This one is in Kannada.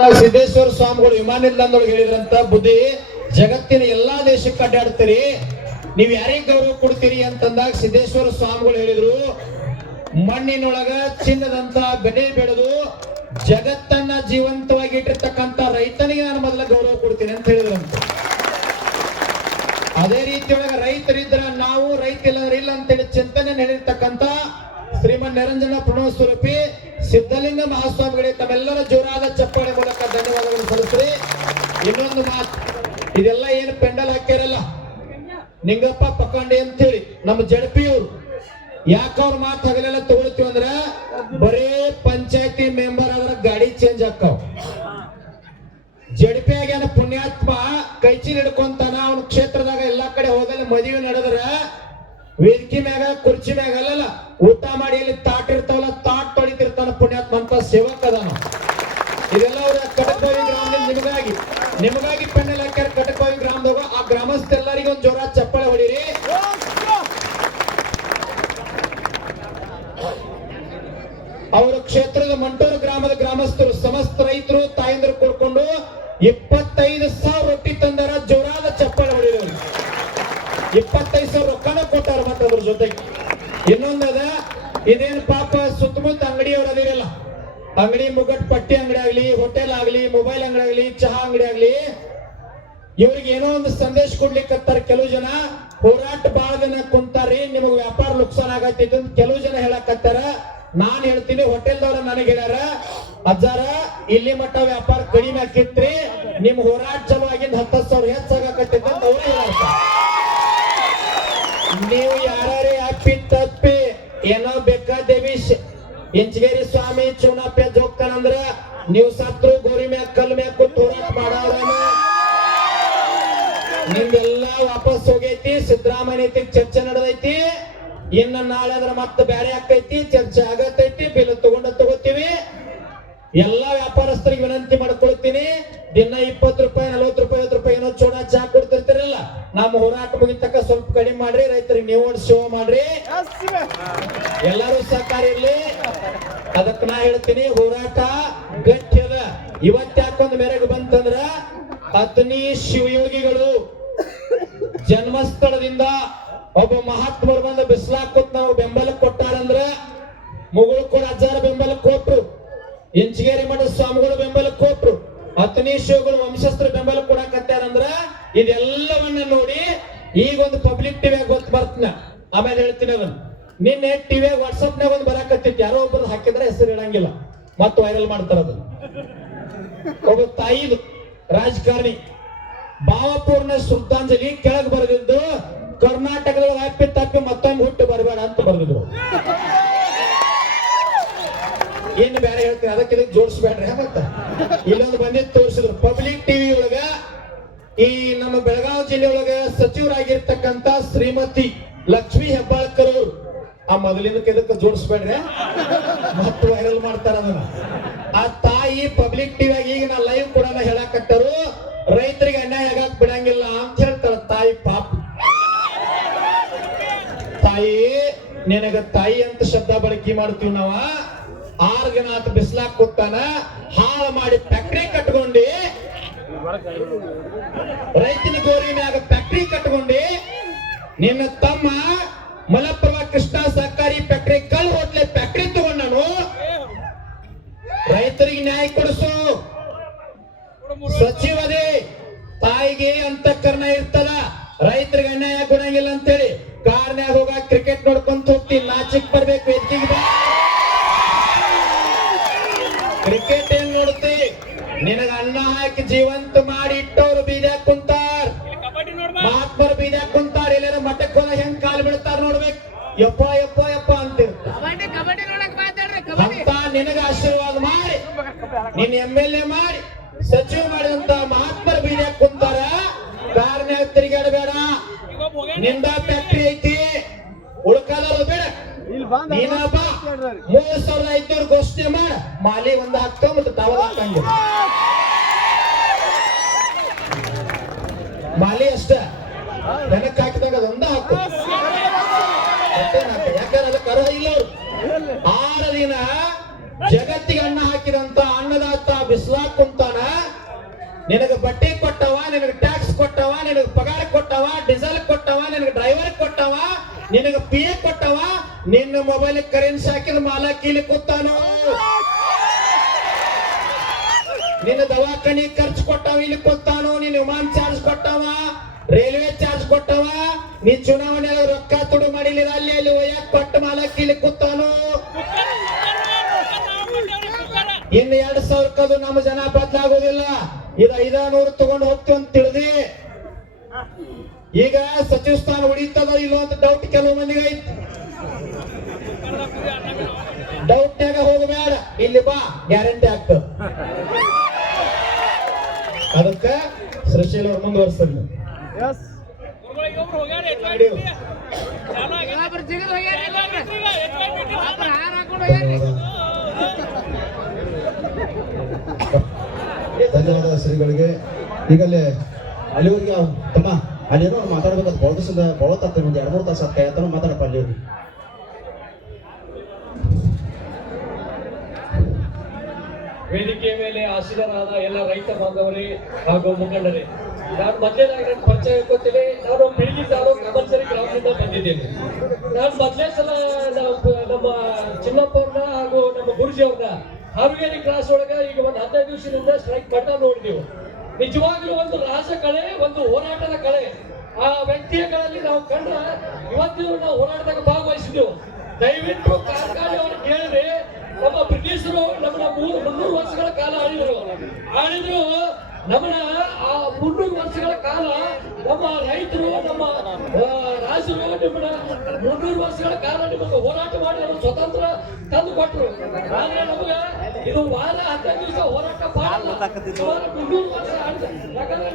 ಸಿದ್ದೇಶ್ವರ ಸ್ವಾಮಿಗಳು ವಿಮಾನ ನಿಲ್ದಾಣದೊಳಗೆ ಹೇಳಿದ್ರಂತ ಬುದ್ಧಿ, ಜಗತ್ತಿನ ಎಲ್ಲಾ ದೇಶಕ್ಕೆ ಅಡ್ಡಾಡ್ತೀರಿ, ನೀವ್ ಯಾರಿಗೆ ಗೌರವ ಕೊಡ್ತೀರಿ ಅಂತಂದಾಗ ಸಿದ್ದೇಶ್ವರ ಸ್ವಾಮಿಗಳು ಹೇಳಿದ್ರು, ಮಣ್ಣಿನೊಳಗ ಚಿನ್ನದಂತ ಬೆಲೆ ಬೆಳೆದು ಜಗತ್ತನ್ನ ಜೀವಂತವಾಗಿ ಇಟ್ಟಿರ್ತಕ್ಕಂತ ರೈತನಿಗೆ ನಾನು ಮೊದಲ ಗೌರವ ಕೊಡ್ತೀನಿ ಅಂತ ಹೇಳಿದ್ರಂತ. ಅದೇ ರೀತಿಯೊಳಗ ರೈತರಿದ್ರ ನಾವು ರೈತ ಇಲ್ಲ ಇಲ್ಲ ಅಂತೇಳಿ ಚಿಂತನೆ ಹೇಳಿರ್ತಕ್ಕಂತ ಶ್ರೀಮನ್ ನಿರಂಜನ ಪ್ರಣವ ಸ್ವರೂಪಿ ಸಿದ್ಧಲಿಂಗ ಮಹಾಸ್ವಾಮಿಗಳೇ, ತಮ್ಮೆಲ್ಲರ ಜೋರಾದ ಚಪ್ಪಾಳೆ ಮೂಲಕ ಧನ್ಯವಾದಗಳು ಸಲ್ಲಿಸ್ರಿ. ಇನ್ನೊಂದು ಮಾತು, ಇದೆಲ್ಲ ಏನು ಪೆಂಡಲ್ ಹಾಕ್ಯಾರಲ್ಲ? ನಿಂಗಪ್ಪ ಪಕೊಂಡೆ ಅಂತೇಳಿ, ನಮ್ಮ ಜಡಪಿಯವರು. ಯಾಕ ಅವ್ರ ಮಾತು ಹಗಲೆಲ್ಲ ತಗೊಳ್ತೀವಿ ಅಂದ್ರೆ, ಬರೇ ಪಂಚಾಯತಿ ಮೆಂಬರ್ ಆದ್ರ ಗಾಡಿ ಚೇಂಜ್ ಹಾಕಾವ್. ಜಡಪಿ ಆಗ್ಯಾನ ಪುಣ್ಯಾತ್ಮ ಕೈಚಿ ಹಿಡ್ಕೊಂತಾನ, ಅವನ ಕ್ಷೇತ್ರದಾಗ ಎಲ್ಲಾ ಕಡೆ ಹೋದಲ್ಲಿ ಮದುವೆ ನಡೆದ್ರ, ವೇದಿಕೆ ಮ್ಯಾಗ, ಕುರ್ಚಿ ಮ್ಯಾಗ ಅಲ್ಲಲ್ಲ, ಊಟ ಮಾಡಿ ಇಲ್ಲಿ ತಾಟ್ ಇರ್ತಾವಲ್ಲ ತಾಟ್ ತೊಳಿತಿರ್ತಾನ ಸೇವಕ ಅದಾನ ಇದೆಲ್ಲ ಅವ್ರ ಕಟಕೋವಿ ಗ್ರಾಮದಲ್ಲಿ ನಿಮಗಾಗಿ ನಿಮಗಾಗಿ ಪೆಂಡಲ್ ಹಾಕ್ಯಾರ ಕಟಕೋವಿ ಗ್ರಾಮದಾಗ ಆ ಗ್ರಾಮಸ್ಥ ಎಲ್ಲರಿಗೂ ಒಂದ್ ಜೋರ ಚಪ್ಪಾಳೆ ಹೊಡೀರಿ. ಅವರ ಕ್ಷೇತ್ರದ ಮಂಟೂರು ಗ್ರಾಮದ ಗ್ರಾಮಸ್ಥರು, ಸಮಸ್ತ ರೈತರು, ತಾಯಂದ್ರು ಕೂಡ್ಕೊಂಡು ಇಪ್ಪತ್ತೈದು ಸಾವಿರ ರೊಟ್ಟಿ ತಂದಾರ ಜೋರಾದ ಚಪ್ಪಾಳೆ ಹೊಡಿದ್ರು ಇಪ್ಪತ್ತೈದು ಸಾವಿರ ರೊಕ್ಕನ ಕೊಟ್ಟಾರ ಅದ್ರ ಜೊತೆಗೆ. ಇನ್ನೊಂದದ ಇದೇನು ಪಾಪ ಅಂಗಡಿ ಮುಗಟ್ ಪಟ್ಟಿ ಅಂಗಡಿ ಆಗ್ಲಿ, ಹೋಟೆಲ್ ಆಗ್ಲಿ ಮೊಬೈಲ್ ಅಂಗಡಿ ಆಗ್ಲಿ, ಚಹಾ ಅಂಗಡಿ ಆಗ್ಲಿ, ಇವ್ರಿಗೆ ಏನೋ ಒಂದು ಸಂದೇಶ ಕೊಡ್ಲಿಕ್ಕತ್ತಾರ ಕೆಲವು ಜನ. ಹೋರಾಟ ಬಾಳ ಜನ ಕುಂತಾರಿ, ನಿಮಗ್ ವ್ಯಾಪಾರ ನುಕ್ಸಾನ್ ಆಗತ್ತೈತಿ ಅಂತ ಕೆಲವು ಜನ ಹೇಳಕತ್ತಾರ. ನಾನ್ ಹೇಳ್ತೀನಿ, ಹೋಟೆಲ್ದವ್ರ ನನಗೆ ಹೇಳ್ಯಾರ, ಅಜ್ಜಾರ, ಇಲ್ಲಿ ಮಟ್ಟ ವ್ಯಾಪಾರ ಕಡಿಮೆ ಆಕಿತ್ರಿ. ನಿಮ್ ಹೋರಾಟ ಚಲೋ ಆಗಿಂದ ಹತ್ತ ಸಾವಿರ ಹೆಚ್ಚಾಗತ್ತೈತಿ ಅಂತ ಅವ್ರ ಹೇಳ ನೀವು ಯಾರೇ ಅಪ್ಪಿ ತಪ್ಪಿ ಏನೋ ಬೇಕಾದೇವಿ ಇಂಚಗೇರಿ ಸ್ವಾಮಿ ನೀವು ಸತ್ರು ಗೋರಿ ಮ್ಯಾಗ ಕಲ್ ಮ್ಯಾಗ ಕೂತ್ ಹೋರಾಟ ಮಾಡವ್ರನ ನಿಮ್ದೆಲ್ಲ ವಾಪಸ್ ಹೋಗೈತಿ ಸಿದ್ದರಾಮಯ್ಯ ಚರ್ಚೆ ನಡೆದೈತಿ. ಇನ್ನ ನಾಳೆ ಅದ್ರ ಮತ್ತೆ ಬ್ಯಾರೆ ಆಕೈತಿ ಚರ್ಚೆ ಆಗತೈತಿ ಬಿಲ್ ತಗೊಂಡ ತಗೋತೀವಿ. ಎಲ್ಲಾ ವ್ಯಾಪಾರಸ್ಥರಿಗೆ ವಿನಂತಿ ಮಾಡ್ಕೊಳ್ತೀನಿ. ದಿನ ಇಪ್ಪತ್ತು ರೂಪಾಯಿ ನಲ್ವತ್ತು ರೂಪಾಯಿ ಐವತ್ತು ರೂಪಾಯಿ ಏನೋ ಚೂಡ ಚಾ ಕೊಡ್ತಿರ್ತಿರಲ್ಲ ನಮ್ಮ ಹೋರಾಟ ಮುಗಿತಕ್ಕ ಸ್ವಲ್ಪ ಕಡಿಮೆ ಮಾಡ್ರಿ ರೈತರಿಗೆ ನೀವು ಸೇವೆ ಮಾಡ್ರಿ. ಎಲ್ಲರೂ ಸಹಕಾರ ಇರ್ಲಿ. ಅದಕ್ಕೆ ನಾ ಹೇಳ್ತೀನಿ, ಹೋರಾಟ ಗಟ್ಟಿ ಅದ ಮೇರೆಗೆ ಬಂತಂದ್ರ ಅತ್ನಿ ಶಿವಯೋಗಿಗಳು ಜನ್ಮಸ್ಥಳದಿಂದ ಒಬ್ಬ ಮಹಾತ್ಮರು ಬಂದ ಬಿಸ್ಲಾಕೋತ್ ನಾವು ಬೆಂಬಲ ಕೊಟ್ಟಾರಂದ್ರ ಕೂಡ ಅಜ್ಜಾರ ಬೆಂಬಲ ಕೊಟ್ರು ಇಂಚಗೇರಿ ಮಠ ಸ್ವಾಮಿಗಳು ಬೆಂಬಲ ಕೊಟ್ರು ಅತ್ನಿ ಶಿವಗಳು ವಂಶಸ್ತ್ರ ಬೆಂಬಲ ಕೊಡಕತ್ತಾರಂದ್ರ ಇದೆಲ್ಲವನ್ನ ನೋಡಿ ಈಗ ಒಂದು ಪಬ್ಲಿಕ್ ಟಿವಿಯಾಗ ಗೊತ್ತು ಬರ್ತನ. ಆಮೇಲೆ ಹೇಳ್ತೀನಿ ಅದನ್ನ. ನಿನ್ನೆ ಟಿವಿಯಾಗ ವಾಟ್ಸಪ್ನಾಗ ಒಂದು ಬರಾಕತ್ತಿತ್ತು. ಯಾರೋ ಒಬ್ಬರು ಹಾಕಿದ್ರೆ ಹೆಸರು ಇಡಂಗಿಲ್ಲ. ಮತ್ತೆ ವೈರಲ್ ಮಾಡ್ತಾರ ಅದು. ಒಬ್ಬ ತಾಯಿದು ರಾಜಕಾರಣಿ. ಭಾವಪೂರ್ಣ ಶ್ರದ್ಧಾಂಜಲಿ ಕೆಳಗೆ ಬರೆದಿದ್ದು ಕರ್ನಾಟಕದೊಳಗೆ ಅಪ್ಪಿ ತಪ್ಪಿ ಮತ್ತೊಮ್ಮೆ ಹುಟ್ಟು ಬರಬೇಡ ಅಂತ ಬರೆದಿದ್ರು. ಇನ್ನು ಬೇರೆ ಹೇಳ್ತೀನಿ ಅದಕ್ಕೆ ಇದಕ್ಕೆ ಜೋಡಿಸ್ಬೇಡ್ರಿ. ಮತ್ತ? ಇಲ್ಲೊಂದು ಬಂದಿದ್ದು ತೋರಿಸಿದ್ರು. ಪಬ್ಲಿಕ್ ಟಿವಿ ಒಳಗ ಈ ನಮ್ಮ ಬೆಳಗಾವಿ ಜಿಲ್ಲೆ ಒಳಗ ಸಚಿವರಾಗಿರ್ತಕ್ಕಂತ ಶ್ರೀಮತಿ ಲಕ್ಷ್ಮಿ ಹೆಬ್ಬಾಳ್ಕರ್ ಅವರು. ಆ ಮೊದಲಿನ ಇದಕ್ಕೆ ಜೋಡಿಸ್ಬೇಡ್ರಿ ಮತ್ತೆ ವೈರಲ್ ಮಾಡ್ತಾರ ಅದನ್ನ. ಆ ತಾಯಿ ಪಬ್ಲಿಕ್ ಟಿವಿಯಾಗ ಈಗ ನಾ ಲೈವ್ ಕೂಡ ಹೇಳಾಕತ್ತರು, ರೈತರಿಗೆ ಅನ್ಯಾಯ ಆಗಕ್ ಬಿಡಂಗಿಲ್ಲ ಅಂತ ಹೇಳ್ತಾರ ತಾಯಿ ಪಾಪ. ತಾಯಿ, ನಿನಗ ತಾಯಿ ಅಂತ ಶಬ್ದ ಬಳಕೆ ಮಾಡ್ತೀವಿ ನಾವ. ಆರ್ ಜನ ಆತ ಬಿಸ್ಲಾಕ್ ಕೂತಾನ ಹಾಳ ಮಾಡಿ ಫ್ಯಾಕ್ಟ್ರಿ ಕಟ್ಕೊಂಡಿ, ರೈತನ ಗೋರಿ ಮ್ಯಾಗ ಫ್ಯಾಕ್ಟ್ರಿ ಕಟ್ಕೊಂಡಿ, ನಿನ್ನ ತಮ್ಮ ಕೊಡಿಸು. ಸಚಿವದಿ ತಾಯಿಗೆ ಅಂತಃಕರಣ ಇರ್ತದ. ರೈತರಿಗೆ ಅನ್ಯಾಯ ಕೊಡಂಗಿಲ್ಲ ಅಂತೇಳಿ ಕಾರ್ನ್ಯಾಗ ಹೋಗ ಕ್ರಿಕೆಟ್ ನೋಡ್ಕೊಂತ ಹೋಗ್ತೀನಿ ನಾಚಿಕ್ ಬರ್ಬೇಕು ವೇದಿಕೆಗೆ ಕ್ರಿಕೆಟ್ ಏನ್ ನೋಡ್ತಿ? ನಿನಗ ಅನ್ನ ಹಾಕಿ ಜೀವಂತ ಮಾಡಿ ಇಟ್ಟವ್ರು ಬೀದ್ಯಾಗ ಕುಂತಾರ. ಮಹಾತ್ಮರು ಬೀದ್ಯಾಗ ಕುಂತಾರ. ಎಲ್ಲಾರ ಮಠಕ್ಕೆ ಹೋದ ಹೆಂಗ್ ಕಾಲ್ ಬಿಡ್ತಾರ ನೋಡ್ಬೇಕು. ಯಪ್ಪ ಯಪ್ಪ ಯಪ್ಪ ಅಂತಿರ್ತ. ಅಂತ ನಿನಗ ಆಶೀರ್ವಾದ ಮಾಡಿ. ನಿನ್ನ ಎಂ ಎಲ್ ಎ ಮಾಡಿ ಸಚಿವ ಮಾಡಿದಂತ ಮಹಾತ್ಮರ ಬೀದಿ ಕುಂತಾರ. ಕಾರ್ನ್ಯಾಗ ತಿರುಗಾಡಬೇಡ ನಿಂದ ಫ್ಯಾಕ್ಟ್ರಿ ಐತಿ. ಉಳ್ಕಾದವ್ರು ಬೇಡ. ನೀನ ಬಾ ಮೂವತ್ ಸಾವಿರದ ಐದ್ನೂರು ಘೋಷಣೆ ಮಾಡ. ಮಾಲಿ ಒಂದ್ ಹಾಕ್ತ ಮತ್ತೆ ಹಾಕಂಗ ಹಾಕಂಗಿಲ್ಲ ಮಾಲಿ ಅಷ್ಟ. ನೆನಕ್ ಹಾಕಿದಾಗ ಅದೊಂದ ಹಾಕು? ಯಾಕಂದ್ರೆ ಅದಕ್ಕೆ ಅರ್ಹ ಇಲ್ಲ ಅವ್ರು. ಆರು ದಿನ ಜಗತ್ತಿಗೆ ಅನ್ನ ನಿನಗ ಬಟ್ಟೆ ಕೊಟ್ಟವ, ನಿನಗೆ ಟ್ಯಾಕ್ಸ್ ಕೊಟ್ಟವ, ನಿನಗೆ ಪಗಾರ ಕೊಟ್ಟವ ಡೀಸೆಲ್ ಕೊಟ್ಟವ, ನಿನಗೆ ಡ್ರೈವರ್ ಕೊಟ್ಟವ, ನಿನಗೆ ಪಿ ಎ ಕೊಟ್ಟವ, ನಿನ್ನ ಮೊಬೈಲ್ ಕರೆನ್ಸಿ ಹಾಕಿದ ಮಾಲ ಕೀಲಿ ಕೂತಾನು? ನಿನ್ನ ದವಾಖಾನಿ ಖರ್ಚು ಕೊಟ್ಟವ, ಇಲ್ಲಿ ಕೊತ್ತಾನೋ ನಿನ್ನ ವಿಮಾನ ಚಾರ್ಜ್ ಕೊಟ್ಟವ ರೈಲ್ವೆ ಚಾರ್ಜ್ ಕೊಟ್ಟವ, ನೀ ಚುನಾವಣೆ ರೊಕ್ಕ ತುಡು ಮಾಡಿಲ್ಲ ಅಲ್ಲಿ ಅಲ್ಲಿ ಒಯ್ಯಾಕ್ ಕೊಟ್ಟ ಮಾಲ ಇಲ್ಲಿ ಕೂತಾನು? ಇನ್ನು ಎರಡ್ ಸಾವಿರಕ್ಕದು ನಮ್ಮ ಜನ ಬದಲಾಗೋದಿಲ್ಲ. ಇದು ಐದಾನೂರು ತಗೊಂಡು ಹೋಗ್ತೀವಿ ಅಂತ ತಿಳಿದಿ. ಈಗ ಸಚಿವ ಸ್ಥಾನ ಉಳಿತದ ಇಲ್ಲೋ ಅಂತ ಡೌಟ್ ಕೆಲವು ಮಂದಿಗೆ ಐತಿ ಡೌಟ್ನಾಗ ಹೋಗಬೇಡ. ಇಲ್ಲಿ ಬಾ ಗ್ಯಾರಂಟಿ ಆಗ್ತದ. ಅದಕ್ಕ ಸೃಷ್ಟಿ ಅವ್ರು ಹಾಕೊಂಡು ಹೋಗ್ಯಾರ ಧನ್ಯವಾದ ಶ್ರೀಗಳಿಗೆ. ಈಗಲೇ ಅಲ್ಲಿವರೆಗೆ ತಮ್ಮ ಅಲ್ಲೇನೋ ಮಾತಾಡ್ಬೇಕಂತ ದಿವಸದ ಭಾಳತ್ತಾಗ್ತದೆ ಒಂದು ಎರಡು ಮೂರು ತಾಸು ಆಗ್ತಾ ಎತ್ತನೋ ಮಾತಾಡಪ್ಪ ಅಲ್ಲಿ. ವೇದಿಕೆಯ ಮೇಲೆ ಆಸಿದರಾದ ಎಲ್ಲ ರೈತ ಬಾಂಧವರೇ ಹಾಗೂ ಮುಖಂಡರೇ. ನಾನು ಮೊದಲೇದಾಗಿ ನನ್ನ ಪರಿಚಯ ಗೊತ್ತಿದೆ. ನಾನು ಬೆಳಗ್ಗೆ ತಾಲೂಕು ಕಮಲ್ಸರಿ ಗ್ರಾಮದಿಂದ ಬಂದಿದ್ದೇನೆ. ನಾನು ಮೊದಲೇ ಸಲ ನಮ್ಮ ಚಿನ್ನಪ್ಪ ಚಿನ್ನಪ್ಪವ್ರನ್ನ ಹಾಗೂ ನಮ್ಮ ಗುರುಜಿ ಅವ್ರನ್ನ ಹಾವೇರಿ ಕ್ಲಾಸ್ ಒಳಗ ಈಗ ಒಂದು ಹದಿನೈದು ದಿವಸದಿಂದ ಸ್ಟ್ರೈಕ್ ಮಾಡ್ತಾ ನೋಡಿದೀವಿ ನಿಜವಾಗ್ಲೂ ಒಂದು ರಾಸ ಕಳೆ ಒಂದು ಹೋರಾಟದ ಕಳೆ ಆ ವ್ಯಕ್ತಿಗಳಲ್ಲಿ ನಾವು ಕಂಡ ಇವತ್ತಿನ ನಾವು ಹೋರಾಟದಾಗ ಭಾಗವಹಿಸಿದೆವು. ದಯವಿಟ್ಟು ಕಾರ್ಖಾನೆಯವರು ಕೇಳಿದ್ರೆ ನಮ್ಮ ಬ್ರಿಟಿಷರು ನಮ್ಮ ಮೂರು ಮುನ್ನೂರು ವರ್ಷಗಳ ಕಾಲ ಆಳಿದ್ರು. ಆಳಿದ್ರು ನಮ್ಮನ್ನ ಆ ಮುನ್ನೂರು ವರ್ಷಗಳ ಕಾಲ ನಮ್ಮ ರೈತರು ನಮ್ಮ ರಾಜರು ನಿಮ್ಮನ್ನ ಮುನ್ನೂರು ವರ್ಷಗಳ ಕಾಲ ನಿಮ್ಮನ್ನು ಹೋರಾಟ ಮಾಡಿ ಅವರು ಸ್ವತಂತ್ರ ತಂದು ಕೊಟ್ಟರು ಆದ್ರೆ ನಮ್ಗೆ ಇದು ವಾರ ಹತ್ತೈದು ದಿವಸ ಹೋರಾಟ ಮಾಡಲ್ಲ ಮುನ್ನೂರು ವರ್ಷ ಯಾಕಂದ್ರೆ